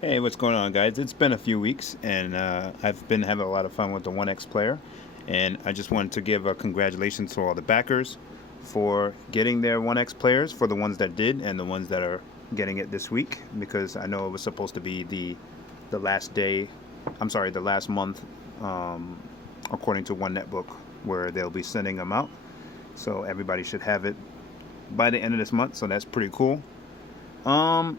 Hey, what's going on, guys? It's been a few weeks, and I've been having a lot of fun with the OneXplayer, and I just wanted to give a congratulations to all the backers for getting their OneXplayers, for the ones that did and the ones that are getting it this week, because I know it was supposed to be the last day, I'm sorry, the last month, according to One Netbook, where they'll be sending them out. So everybody should have it by the end of this month, so that's pretty cool. So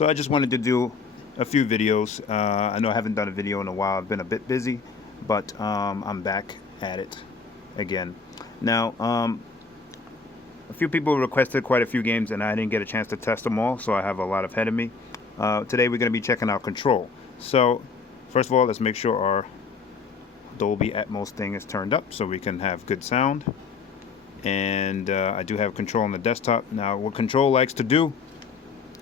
I just wanted to do a few videos. I know I haven't done a video in a while. I've been a bit busy, but I'm back at it again. Now, a few people requested quite a few games, and I didn't get a chance to test them all, so I have a lot ahead of me. Today we're going to be checking out Control. So, first of all, let's make sure our Dolby Atmos thing is turned up so we can have good sound. And I do have Control on the desktop. Now, what Control likes to do,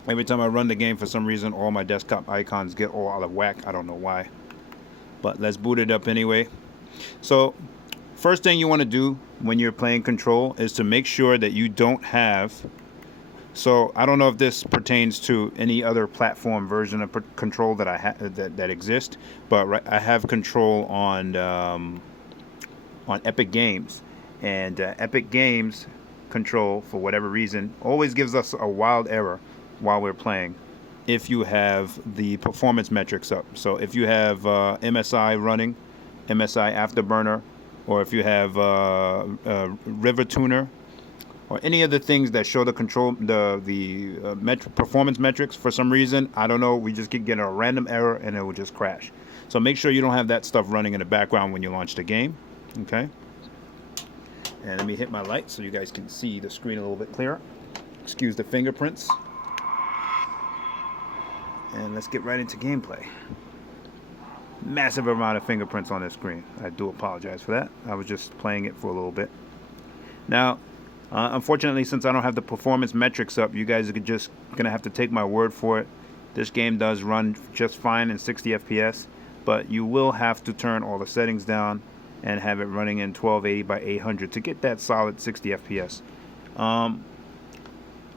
every time I run the game, for some reason, all my desktop icons get all out of whack. I don't know why. But let's boot it up anyway. So, first thing you want to do when you're playing Control is to make sure that you don't have... So, I don't know if this pertains to any other platform version of Control that I that exists, but I have Control on Epic Games. And Epic Games Control, for whatever reason, always gives us a wild error while we're playing if you have the performance metrics up. So if you have MSI running, MSI Afterburner, or if you have Rivatuner, or any of the things that show the performance metrics, for some reason, I don't know, we just keep getting a random error and it will just crash. So make sure you don't have that stuff running in the background when you launch the game. Okay. And let me hit my light so you guys can see the screen a little bit clearer. Excuse the fingerprints. And let's get right into gameplay. Massive amount of fingerprints on this screen. I do apologize for that. I was just playing it for a little bit. Now, unfortunately, since I don't have the performance metrics up, you guys are just going to have to take my word for it. This game does run just fine in 60 FPS, but you will have to turn all the settings down and have it running in 1280 by 800 to get that solid 60 FPS.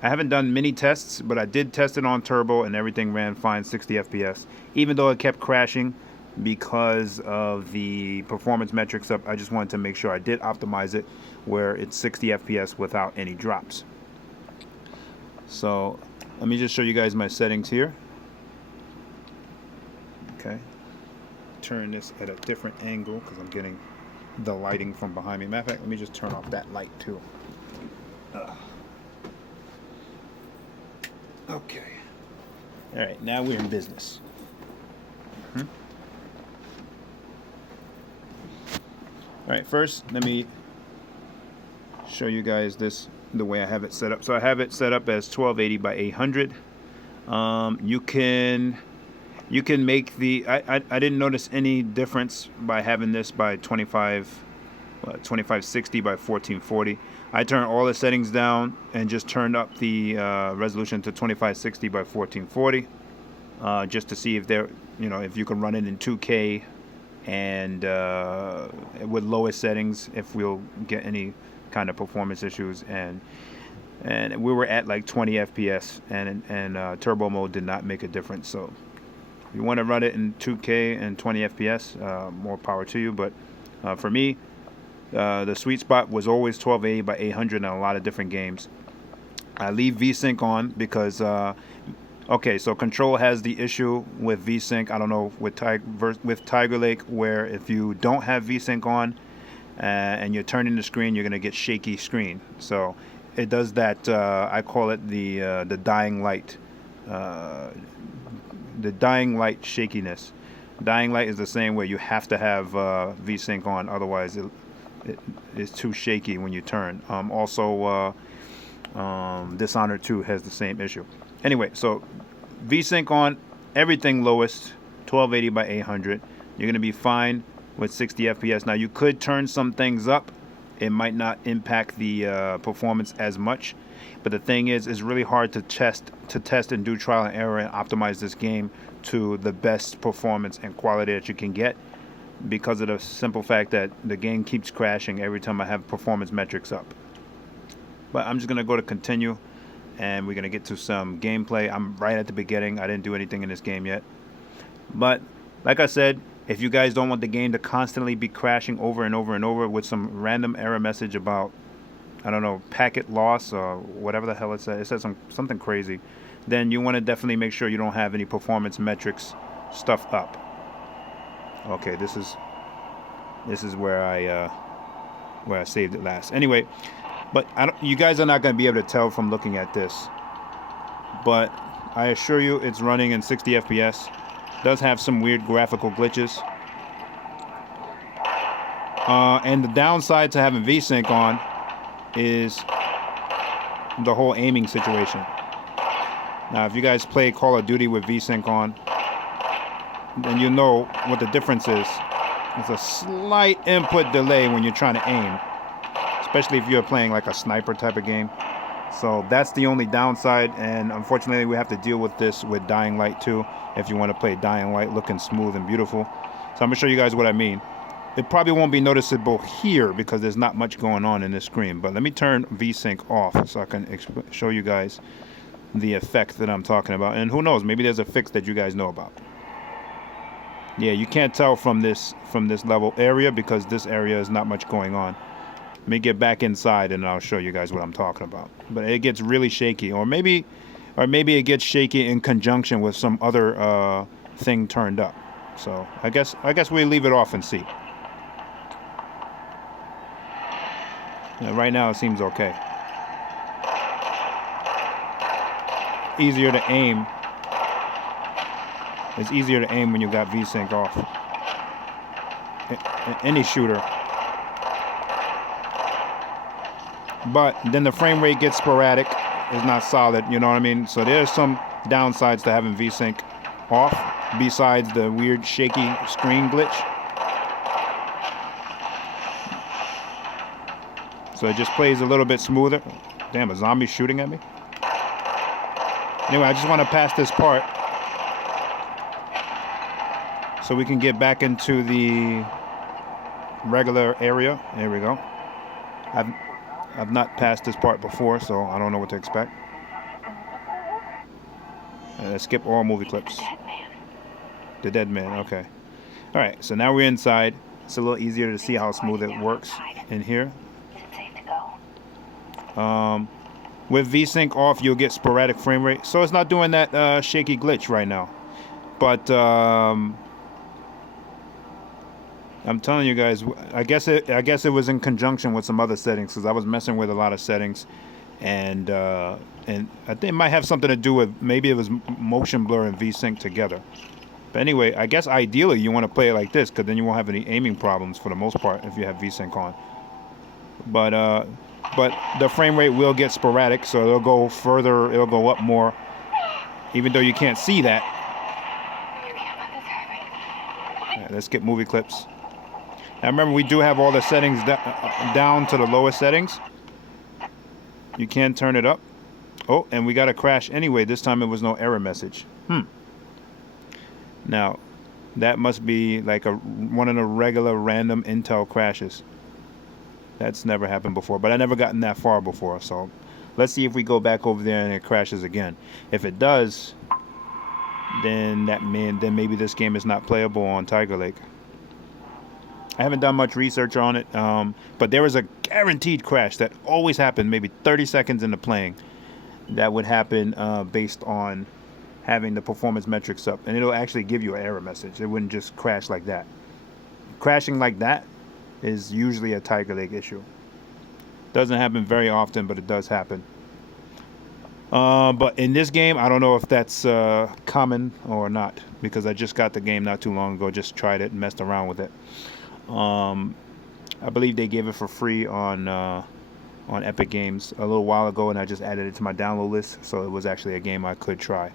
I haven't done many tests, but I did test it on turbo and everything ran fine 60 FPS. Even though it kept crashing because of the performance metrics up, I just wanted to make sure I did optimize it where it's 60 FPS without any drops. So let me just show you guys my settings here. Okay. Turn this at a different angle because I'm getting the lighting from behind me. Matter of fact, let me just turn off that light too. Okay. All right, now we're in business. All right, first let me show you guys this, the way I have it set up. So I have it set up as 1280 by 800. You can make the, I didn't notice any difference by having this by 2560 by 1440. I turned all the settings down and just turned up the resolution to 2560 by 1440, just to see if if you can run it in 2K and with lowest settings, if we'll get any kind of performance issues. And we were at like 20 FPS, and turbo mode did not make a difference. So if you want to run it in 2K and 20 FPS, more power to you. But for me, the sweet spot was always 1280 by 800 in a lot of different games. I leave VSync on because, okay, so Control has the issue with VSync. I don't know, with Tigerlake, where if you don't have VSync on and you're turning the screen, you're going to get shaky screen. So it does that, I call it the dying light. The dying light shakiness. Dying light is the same way. You have to have VSync on, otherwise it's too shaky when you turn. Also, Dishonored 2 has the same issue. Anyway, so VSync on, everything lowest, 1280 by 800. You're going to be fine with 60 FPS. Now, you could turn some things up. It might not impact the performance as much. But the thing is, it's really hard to test and do trial and error and optimize this game to the best performance and quality that you can get, because of the simple fact that the game keeps crashing every time I have performance metrics up. But I'm just going to go to continue and we're gonna get to some gameplay. I'm right at the beginning. I didn't do anything in this game yet, but like I said, if you guys don't want the game to constantly be crashing over and over and over with some random error message about, I don't know, packet loss or whatever the hell it says something crazy, then you want to definitely make sure you don't have any performance metrics stuff up. Okay, this is where I saved it last. Anyway, but you guys are not going to be able to tell from looking at this, but I assure you it's running in 60 FPS. Does have some weird graphical glitches. And the downside to having VSync on is the whole aiming situation. Now, if you guys play Call of Duty with VSync on, then you know what the difference is. There's a slight input delay when you're trying to aim, especially if you're playing like a sniper type of game. So that's the only downside, and unfortunately we have to deal with this with Dying Light too, if you want to play Dying Light looking smooth and beautiful. So I'm going to show you guys what I mean. It probably won't be noticeable here because there's not much going on in this screen, but let me turn VSync off so I can show you guys the effect that I'm talking about. And who knows, maybe there's a fix that you guys know about. Yeah, you can't tell from this level area because this area is not much going on. Let me get back inside and I'll show you guys what I'm talking about. But it gets really shaky, or maybe it gets shaky in conjunction with some other thing turned up. So I guess we leave it off and see. Yeah, right now it seems okay. Easier to aim. It's easier to aim when you got VSync off. Any shooter. But then the frame rate gets sporadic. It's not solid, you know what I mean? So there's some downsides to having VSync off, besides the weird shaky screen glitch. So it just plays a little bit smoother. Damn, a zombie shooting at me. Anyway, I just want to pass this part so we can get back into the regular area. There we go. I've not passed this part before, so I don't know what to expect. Skip all movie clips. The Dead Man, okay. All right, so now we're inside. It's a little easier to see how smooth it works in here. With VSync off, you'll get sporadic frame rate, so it's not doing that shaky glitch right now. But I'm telling you guys, I guess it was in conjunction with some other settings, because I was messing with a lot of settings, and I think it might have something to do with, maybe it was motion blur and VSync together. But anyway, I guess ideally you want to play it like this, because then you won't have any aiming problems for the most part if you have VSync on. But the frame rate will get sporadic, so it'll go further, it'll go up more, even though you can't see that. Right, let's get movie clips. Now remember, we do have all the settings down to the lowest settings. You can turn it up. Oh, and we got a crash anyway. This time it was no error message. Now, that must be like one of the regular random Intel crashes. That's never happened before, but I never gotten that far before. So let's see if we go back over there and it crashes again. If it does, then maybe this game is not playable on Tigerlake. I haven't done much research on it, but there was a guaranteed crash that always happened maybe 30 seconds into playing. That would happen based on having the performance metrics up, and it'll actually give you an error message. It wouldn't just crash like that. Crashing like that is usually a Tigerlake issue. Doesn't happen very often, but it does happen. But in this game, I don't know if that's common or not, because I just got the game not too long ago, just tried it and messed around with it. I believe they gave it for free on Epic Games a little while ago, and I just added it to my download list, so it was actually a game I could try.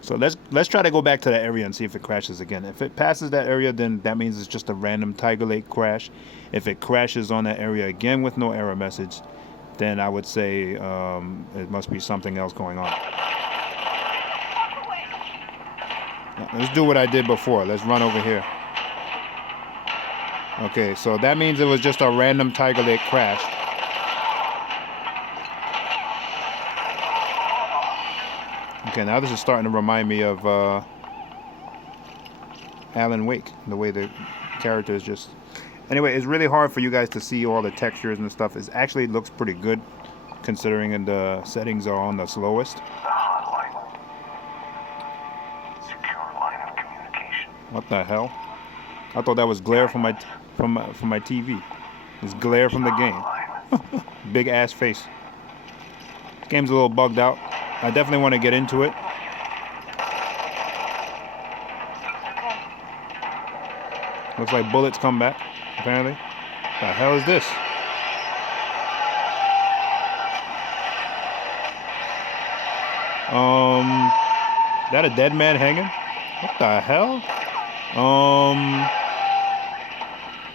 So let's try to go back to that area and see if it crashes again. If it passes that area, then that means it's just a random Tigerlake crash. If it crashes on that area again with no error message, then I would say it must be something else going on. Now, let's do what I did before. Let's run over here. Okay, so that means it was just a random Tigerlake crash. Okay, now this is starting to remind me of Alan Wake, the way the character is just... Anyway, it's really hard for you guys to see all the textures and stuff. It actually looks pretty good, considering the settings are on the slowest. The hotline. Secure line of communication. What the hell? I thought that was glare from my TV. It's glare from the game. Big ass face. This game's a little bugged out. I definitely want to get into it. Looks like bullets come back, apparently. The hell is this? That a dead man hanging? What the hell?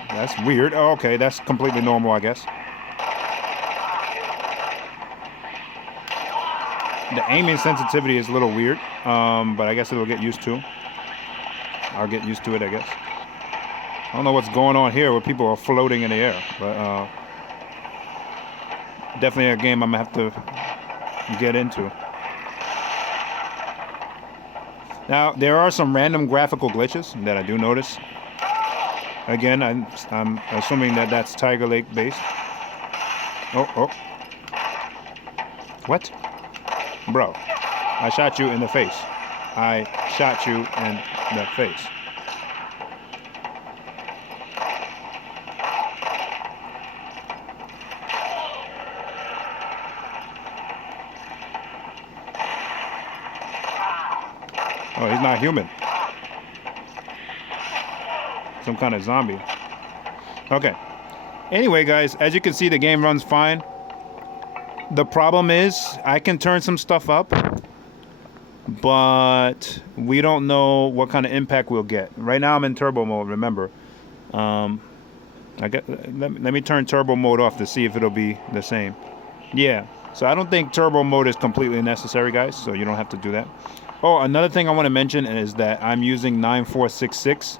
That's weird. Oh, okay, that's completely normal, I guess. The aiming sensitivity is a little weird, but I guess it'll get used to. I'll get used to it, I guess. I don't know what's going on here where people are floating in the air, but definitely a game I'm gonna have to get into. Now, there are some random graphical glitches that I do notice. Again, I'm assuming that that's Tigerlake based. Oh. What? Bro, I shot you in the face. I shot you in the face. Oh, he's not human. Some kind of zombie. Okay. Anyway, guys, as you can see, the game runs fine. The problem is I can turn some stuff up, but we don't know what kind of impact we'll get. Right now I'm in turbo mode, remember. Let me turn turbo mode off to see if it'll be the same. Yeah, so I don't think turbo mode is completely necessary, guys, so you don't have to do that. Oh, another thing I want to mention is that I'm using 9466.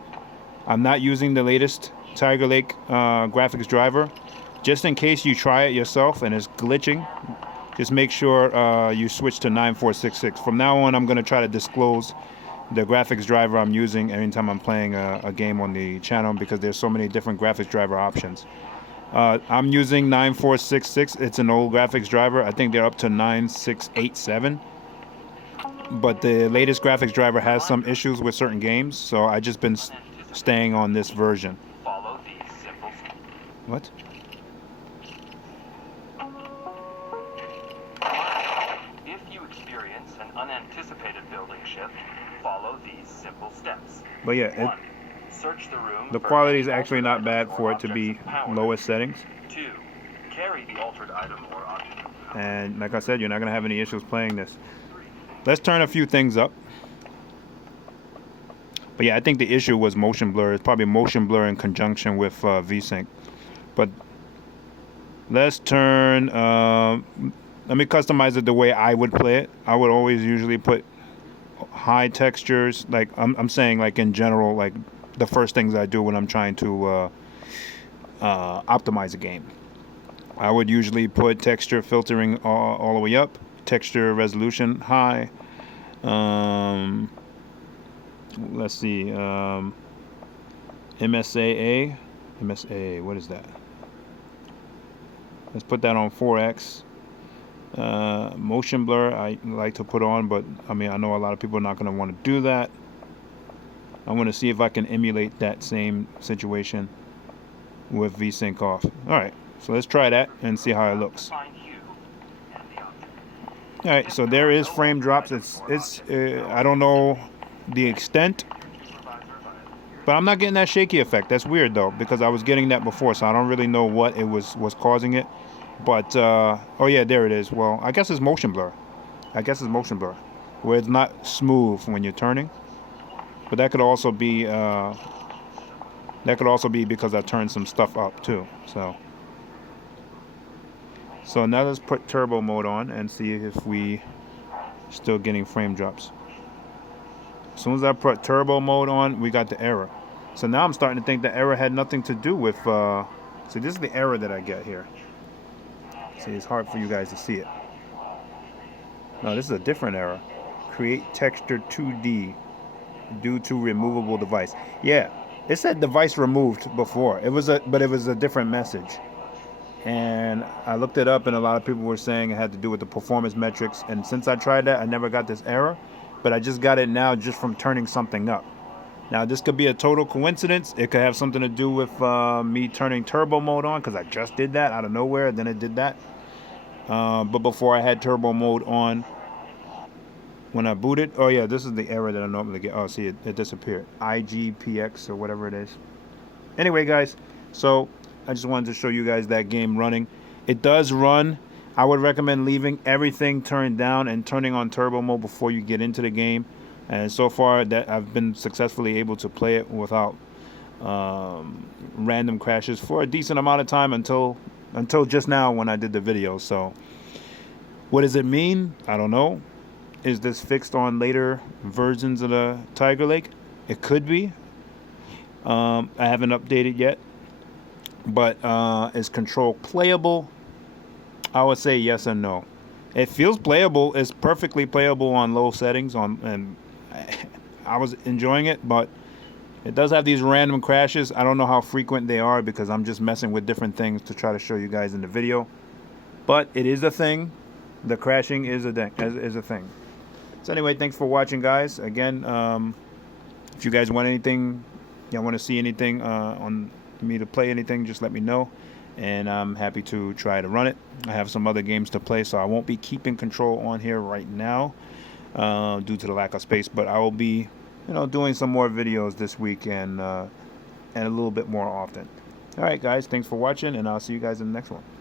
I'm not using the latest Tigerlake graphics driver. Just in case you try it yourself and it's glitching, just make sure you switch to 9466. From now on, I'm going to try to disclose the graphics driver I'm using anytime I'm playing a game on the channel, because there's so many different graphics driver options. I'm using 9466. It's an old graphics driver. I think they're up to 9687. But the latest graphics driver has some issues with certain games, so I just been staying on this version. Follow these simple steps. What? If you experience an unanticipated building shift, follow these simple steps. But yeah, 1. Search the room. the quality is actually not bad for it to be lowest settings. 2. Carry the altered item or object. And like I said, you're not going to have any issues playing this. Let's turn a few things up. But yeah, I think the issue was motion blur. It's probably motion blur in conjunction with VSync. But let's turn... let me customize it the way I would play it. I would always usually put high textures. Like I'm saying, like in general, like the first things I do when I'm trying to optimize a game. I would usually put texture filtering all the way up. Texture resolution high. Let's see. MSA, what is that? Let's put that on 4x. Motion blur I like to put on, but I mean, I know a lot of people are not going to want to do that. I want to see if I can emulate that same situation with VSync off. Alright, so let's try that and see how it looks. Alright, so there is frame drops. It's I don't know the extent, but I'm not getting that shaky effect. That's weird though, because I was getting that before, so I don't really know what it was causing it. But oh yeah, there it is. Well, I guess it's motion blur. Where it's not smooth when you're turning. But that could also be because I turned some stuff up too. So now let's put turbo mode on and see if we still getting frame drops. As soon as I put turbo mode on, we got the error. So now I'm starting to think the error had nothing to do with see, this is the error that I get here. See, it's hard for you guys to see it. No, this is a different error. create texture 2D due to removable device. Yeah, it said device removed before. But it was a different message. And I looked it up, and a lot of people were saying it had to do with the performance metrics. And since I tried that, I never got this error, but I just got it now just from turning something up. Now, this could be a total coincidence. It could have something to do with me turning turbo mode on, because I just did that out of nowhere. Then it did that. But before I had turbo mode on, when I booted, oh yeah, this is the error that I normally get. Oh, see, it disappeared. IGPX or whatever it is. Anyway, guys, so I just wanted to show you guys that game running. It does run. I would recommend leaving everything turned down and turning on turbo mode before you get into the game. And so far, that I've been successfully able to play it without random crashes for a decent amount of time until just now when I did the video. So what does it mean? I don't know. Is this fixed on later versions of the Tigerlake? It could be. I haven't updated yet. But is Control playable? I would say yes and no. It feels playable. It's perfectly playable on low settings. And I was enjoying it, but it does have these random crashes. I don't know how frequent they are because I'm just messing with different things to try to show you guys in the video. But it is a thing. The crashing is a thing. So anyway, thanks for watching, guys. Again, if you guys want anything, y'all want to see anything on me to play anything, just let me know, and I'm happy to try to run it. I have some other games to play, so I won't be keeping Control on here right now due to the lack of space, but I will be, doing some more videos this week and a little bit more often. All right, guys, thanks for watching, and I'll see you guys in the next one.